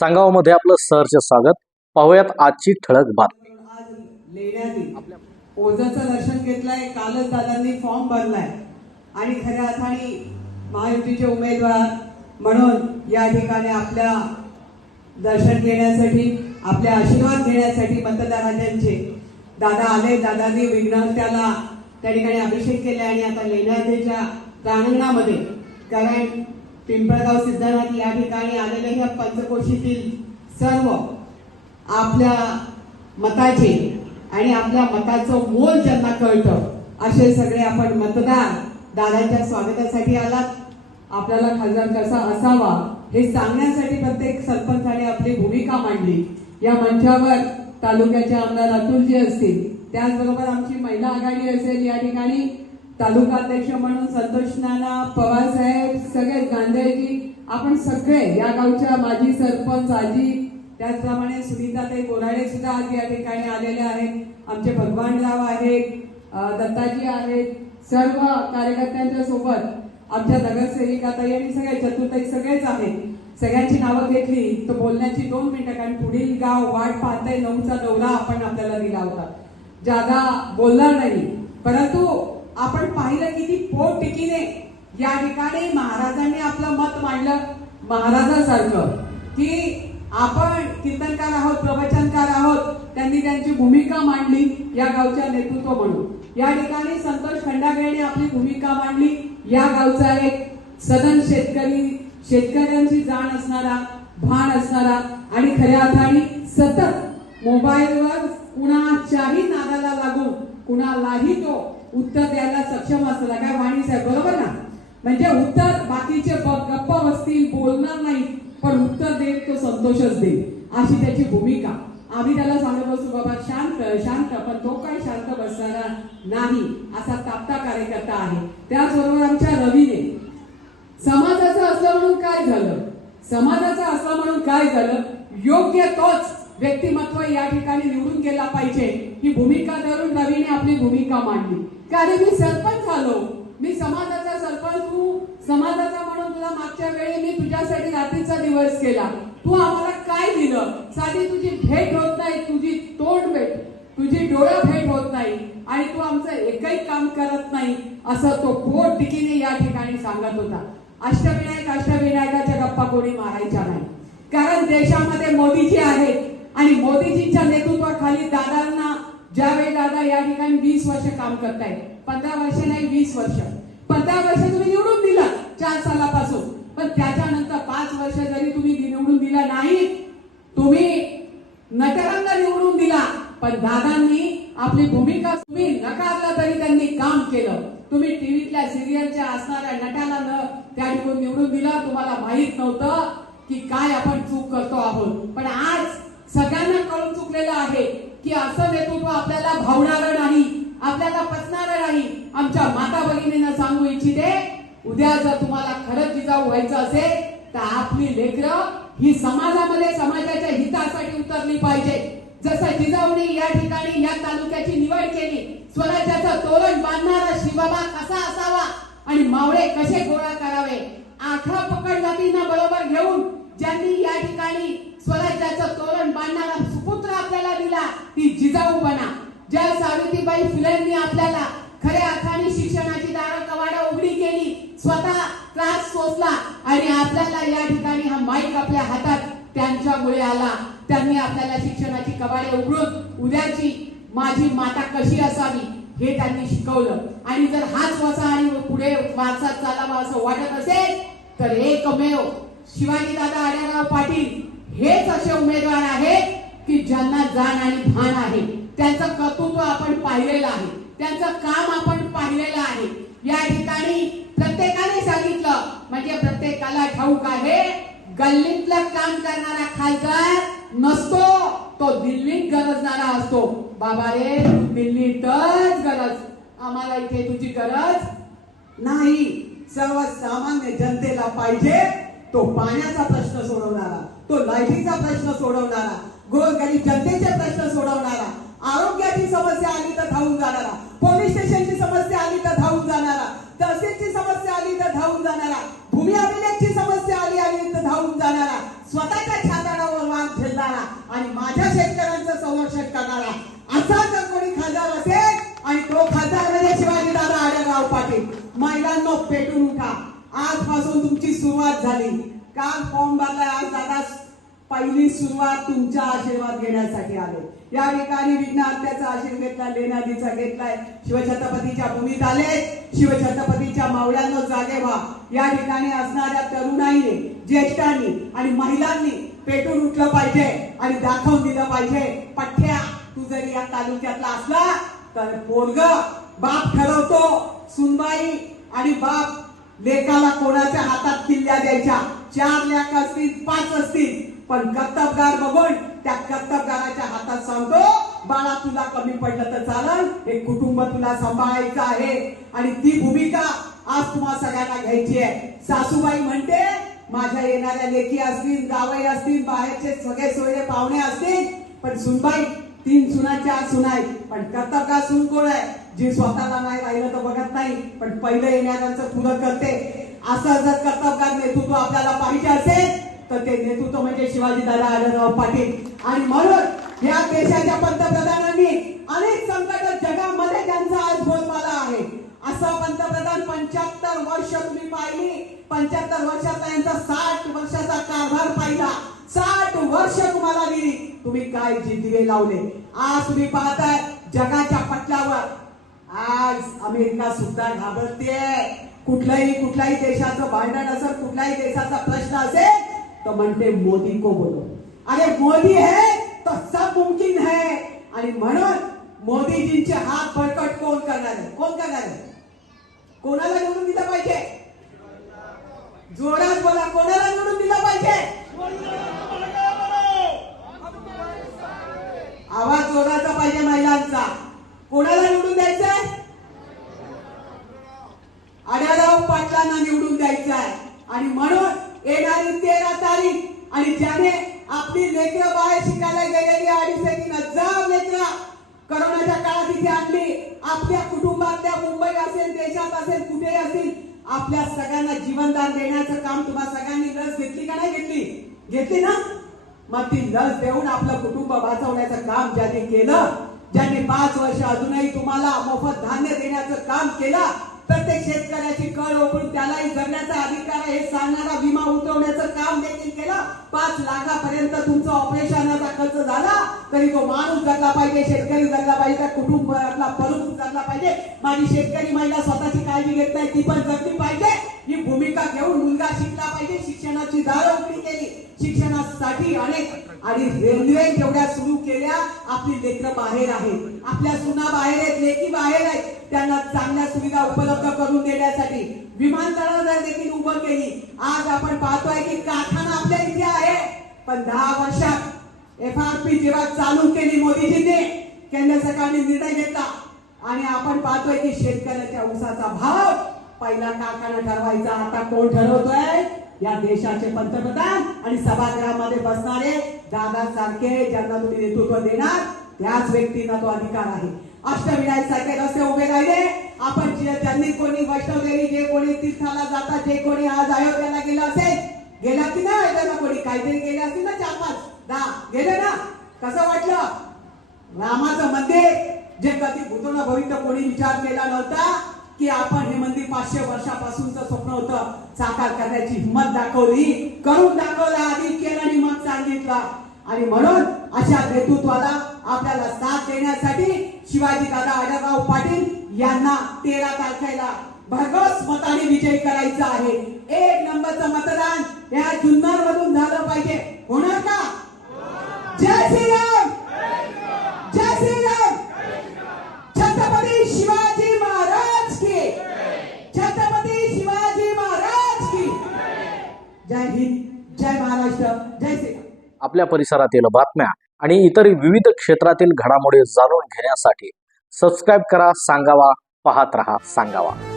सांगावमध्ये आपलं सहर्ष स्वागत. पाहूयात आजची ठळक बातमी. ओझाचं दर्शन घेतलंय. कालच दादांनी फॉर्म भरलाय. आणि खऱ्या अर्थाने महायुतीचे उमेदवार म्हणून या ठिकाणी आपल्या दर्शन घेण्यासाठी आपले आशीर्वाद घेण्यासाठी मतदारांचे दादा आले. दादांनी विघ्नहत्याला त्या ठिकाणी अभिषेक केले आणि आता लेण्याच्या प्रांगणामध्ये कारण पिंपळगाव सिद्धनाथ या ठिकाणी आलेल्या ह्या पंचकोशीतील सर्व आपल्या मताचे आणि आपल्या मताचं मोल ज्यांना कळतं असे सगळे आपण मतदार दादांच्या स्वागतासाठी आलात. आपल्याला खासदार कसा असावा हे सांगण्यासाठी प्रत्येक सरपंचाने आपली भूमिका मांडली. या मंचावर तालुक्याचे आमदार अतुलजी असतील त्याचबरोबर आमची महिला आघाडी असेल या ठिकाणी. तालुका अध्यक्ष म्हणून संतोष नाना पवार साहेब सगळे गांधेजी आपण सगळे या गावच्या माजी सरपंच आजी त्याचप्रमाणे सुनीताताई बोराडे सुद्धा आज या ठिकाणी आलेले आहेत. आमचे भगवानराव आहेत दत्ताजी आहेत सर्व कार्यकर्त्यांच्या सोबत आमच्या नगरसेविकाताई आणि सगळे चतुर्ताई सगळेच आहेत. सगळ्यांची नावं घेतली तर बोलण्याची दोन मिनिटं कारण पुढील गाव वाट पाहताय नऊचा दौरा आपण आपल्याला दिला होता. ज्यादा बोलणार नाही परंतु आपण पाहिलं किती पोट टिकीने. या ठिकाणी महाराजांनी आपलं मत मांडलं. महाराजासारखं. की आपण कीर्तनकार आहोत प्रवचनकार आहोत त्यांनी त्यांची भूमिका मांडली या गावच्या नेतृत्व म्हणून. या ठिकाणी संतोष खंडागळे आपली भूमिका मांडली. या गावचा एक सदन शेतकरी शेतकऱ्यांची जाण असणारा भान असणारा आणि खऱ्या अर्थाने सतत मोबाईलवर कुणाच्याही नादाला लागून कुणालाही तो उत्तर द्यायला सक्षम असला. काय वाणी साहेब बरोबर ना? म्हणजे उत्तर बाकीचे गप्पा बसतील बोलणार नाही पण उत्तर देईल तो संतोषच देईल. अशी त्याची भूमिका. आम्ही त्याला सांगत बसू बाबा शांत शांत पण तो काय शांत बसणारा नाही असा तापता कार्यकर्ता आहे. त्याचबरोबर आमच्या रवीने समाजाचं असलं म्हणून काय झालं? समाजाचं असलं म्हणून काय झालं? योग्य तोच व्यक्तिमत्व या ठिकाणी निवडून गेला पाहिजे. ही भूमिका धरून रवीने आपली भूमिका मांडली. कारण मी सरपंच झालो. मी समाजाचा सरपंच तू समाजाचा म्हणून तुला मागच्या वेळी मी तुझ्यासाठी रात्रीचा दिवस केला. तू आम्हाला काय दिलं? साधी तुझी भेट होत नाही. तुझी तोंड भेट. तुझी डोळा भेट होत नाही. आणि तू आमचं एकही काम करत नाही. असं तो पोट टिकीने या ठिकाणी सांगत होता. अष्टविनायक अष्टविनायकाच्या गप्पा कोणी मारायच्या नाही. कारण देशामध्ये मोदीजी आहेत. आणि मोदीजींच्या नेतृत्वाखाली दादांना ज्यावेळी दादा या ठिकाणी वीस वर्ष काम करताय पंधरा वर्ष नाही वीस वर्ष. पंधरा वर्ष तुम्ही निवडून दिला चार सालापासून. पण त्याच्यानंतर पाच वर्ष जरी तुम्ही निवडून दिला नाही तुम्ही नटरंग निवडून दिला पण दादांनी आपली भूमिका तुम्ही नकारला तरी त्यांनी काम केलं. तुम्ही टीव्हीतल्या सिरियलच्या असणाऱ्या नटाला न त्या ठिकाणी निवडून दिला तुम्हाला माहीत नव्हतं की काय आपण चूक करतो आहोत पण आज सगळ्यांना कळून चुकलेलं आहे की असं नेतृत्व आपल्याला भावणारं नाही आपल्याला पचणार नाही आमच्या माता भगिनींना सांगू इच्छिते उद्या जर तुम्हाला खरंच जिजाऊ व्हायचं असेल तर आपली लेकरं ही समाजामध्ये समाजाच्या हितासाठी उतरली पाहिजे. जसं जिजाऊने या ठिकाणी या तालुक्याची निवड केली स्वराज्याचं तोरण बांधणारा शिवबाबा कसा असावा आणि मावळे कसे गोळा करावे आखा पकड जातींना बरोबर घेऊन ज्यांनी या ठिकाणी स्वराज्याचं तोरण बांधणारा सुपुत्र आपल्याला दिला. ती जिजाऊ बना ज्या सावित्रीबाई फुलेंनी आपल्याला खऱ्या अर्थाने शिक्षणाची दारं कवाडा उघडी केली स्वतः त्रास सोसला आणि आपल्याला या ठिकाणी हा माईक आपल्या हातात त्यांच्यामुळे आला. त्यांनी आपल्याला शिक्षणाची कवाडे उघडून उद्याची माझी माता कशी असावी हे त्यांनी शिकवलं. आणि जर हाच वसा आणि पुढे वारसा चालावा असं वाटत असेल तर एकमेव शिवाजी दादा आढळराव पाटील हेच असे उमेदवार आहेत की ज्यांना जाण आणि भान आहे. त्यांचं कर्तृत्व आपण पाहिलेलं आहे. त्यांचं काम आपण पाहिलेलं आहे. या ठिकाणी प्रत्येकाने सांगितलं म्हणजे प्रत्येकाला ठाऊक आहे गल्लीतलं काम करणारा खासदार नसतो तो दिल्लीत गरजणारा असतो. बाबा रे दिल्लीतच गरज. आम्हाला इथे तुझी गरज नाही. सर्वसामान्य जनतेला पाहिजे तो पाण्याचा प्रश्न सोडवणारा. तो लाईटीचा प्रश्न सोडवणारा गोरगरीब जनतेचे प्रश्न सोडवणारा आरोग्याची समस्या आली तर धावून जाणारा पोलीस स्टेशनची समस्या आली तर धावून जाणारा तहसीलची समस्या आली तर धावून जाणारा भूमी अभिलेखची समस्या आली आली तर धावून जाणारा स्वतःच्या छाताडावर आणि माझ्या शेतकऱ्यांचं संरक्षण करणारा असा जर कोणी खासदार असेल आणि तो खासदार म्हणजे शिवाजी दादा आढळराव पाटील. महिलांनो पेटून उठा. आजपासून तुमची सुरुवात झाली. काल फॉर्म भरलाय आज दादा पहिली सुरुवात तुमच्या आशीर्वाद घेण्यासाठी आले. या ठिकाणी विघ्नहत्याचा आशीर्वाद घेतला लेनादीचा घेतलाय शिवछत्रपतीच्या भूमीत आले. शिवछत्रपतीच्या मावळ्यांना जागे व्हा. या ठिकाणी असणाऱ्या तरुणाईने ज्येष्ठांनी आणि महिलांनी पेटून उठलं पाहिजे आणि दाखवून दिलं पाहिजे. पठ्या तू जरी या तालुक्यातला असला तर पोरग बाप ठरवतो. सुनबाई आणि बाप लेकाला कोणाच्या हातात किल्ल्या द्यायच्या? चार लेख असतील पाच असतील. पण कर्तबगार बघून त्या कर्तबगाराच्या हातात सांगतो बाळा तुला कमी पडलं तर चालल हे कुटुंब तुला सांभाळायचं आहे. आणि ती भूमिका आज तुम्हा सगळ्यांना घ्यायची आहे. सासूबाई म्हणते माझ्या येणाऱ्या लेखी असतील जावई असतील बाहेरचे सगळे सोयरे पाहुणे असतील पण सुनबाई तीन सुना चार सुनाय पण कर्तबगार सून कोण आहे? जी स्वतःला नाही राहिलं तर बघत नाही पण पहिलं येणाऱ्यांचं पुरं करते. असं जर कर्तबगार नेतृत्व आपल्याला पाहिजे असेल तर ते नेतृत्व म्हणजे शिवाजी दादा आढळराव पाटील. आणि म्हणून या देशाच्या पंतप्रधानांनी अनेक संकट जगामध्ये त्यांचा आज बोलमाला आहे. असं पंतप्रधान पंच्याहत्तर वर्ष तुम्ही पाहिली. पंच्याहत्तर वर्षाचा यांचा साठ वर्षाचा कारभार पाहिला. साठ वर्ष तुम्हाला दिली तुम्ही काय जिद्दीने लावले? आज तुम्ही पाहताय जगाच्या पटलावर. आज अमेरिका सुद्धा घाबरते कुठल्याही कुठल्याही देशाचं भांडण असेल कुठल्याही देशाचा प्रश्न असेल तो म्हणते मोदी को बोलो. अरे मोदी है तो सब मुमकिन है. आणि म्हणून मोदीजींचे हात बळकट कोण करणार आहे? कोण करणार आहे? कोणाला निवडून दिलं पाहिजे? जोरात बोला कोणाला निवडून दिलं पाहिजे आवाज जोराचा पाहिजे महिलांचा कोणाला निवडून द्यायचंय आढळराव पाटलांना निवडून द्यायचं आहे आणि म्हणून येणारी तेरा तारीख आणि ज्याने आपली लेकरं बाहेर शिकायला गेलेली अडीच ते तीन हजार लेकरं करोनाच्या आणली. आपल्या कुटुंबातल्या मुंबई असेल देशात असेल कुठे असेल आपल्या सगळ्यांना जीवनदान देण्याचं काम तुम्हा सगळ्यांनी लस घेतली का नाही घेतली? घेतली ना? मग ती लस देऊन आपलं कुटुंब वाचवण्याचं काम ज्यांनी केलं ज्यांनी पाच वर्ष अजूनही तुम्हाला मोफत धान्य देण्याचं काम केलं प्रत्येक शेतकऱ्याची कळ ओळखून त्यालाही जगण्याचा अधिकार आहे हे सांगणारा विमा उतरवण्याचं काम देखील केलं. पाच लाखापर्यंत तुमचं ऑपरेशनचा खर्च झाला तरी तो माणूस जगला पाहिजे शेतकरी जगला पाहिजे त्या कुटुंब आपला परुष जगला पाहिजे. माझी शेतकरी महिला स्वतःची काळजी घेत नाही ती पण जगली पाहिजे. ही भूमिका घेऊन मुलगा शिकला पाहिजे. शिक्षणाची दार उघडी केली. शिक्षणासाठी अनेक आणि रेल्वे जेवढ्या सुरू केल्या आपली लेकरं बाहेर आहेत. आपल्या सुना बाहेर आहेत लेकी बाहेर आहेत. त्यांना चांगल्या सुविधा उपलब्ध करून देण्यासाठी विमानतळावर देखील उभं केली आज आपण पाहतोय की कारखाना आपल्या इथे आहे. पण दहा वर्षात एफ आर पी जेव्हा चालू केली मोदीजींनी केंद्र सरकारने निर्णय घेतला. आणि आपण पाहतोय की शेतकऱ्याच्या ऊसाचा भाव पहिला कारखाना ठरवायचा आता कोण ठरवतोय? या देशाचे पंतप्रधान आणि सभागृहामध्ये बसणारे दादा सारखे ज्यांना तुम्ही नेतृत्व देणार त्याच व्यक्तींना तो अधिकार आहे. अष्टविनायक सारखे रस्ते उभे राहिले. आपण जे- ज्यांनी कोणी वैष्णवदेवी जे कोणी तीर्थाला जातात जे कोणी आज अयोध्याला गेलं असेल गेला की नाही अयोध्याला कोणी? काहीतरी गेले असतील ना चार पाच? दहा गेले ना? कसं वाटलं? रामाचं मंदिर जे कधी भूतोना भविष्य कोणी विचार केला नव्हता की आपण हे मंदिर पाचशे वर्षापासूनचं स्वप्न होतं साकार करण्याची हिंमत दाखवली. करून दाखवला आधी केला आणि मग सांगितला. आणि म्हणून अशा नेतृत्वाला आपल्याला साथ देण्यासाठी शिवाजी दादा आढळराव पाटील यांना तेरा तारखेला भरघोस मताने विजय करायचा आहे. एक नंबरचं मतदान या जुन्नर मधून झालं पाहिजे. होणार का? जय श्रीराम! जय श्रीराम! छत्रपती शिवाजी महाराज की! छत्रपती शिवाजी महाराज की! जय हिंद जय महाराष्ट्र जय श्रीराम. आपल्या परिसरातील बातम्या. आणि इतर विविध क्षेत्रातील घडामोडी जाणून घेण्यासाठी सबस्क्राईब करा सांगावा पाहत रहा सांगावा.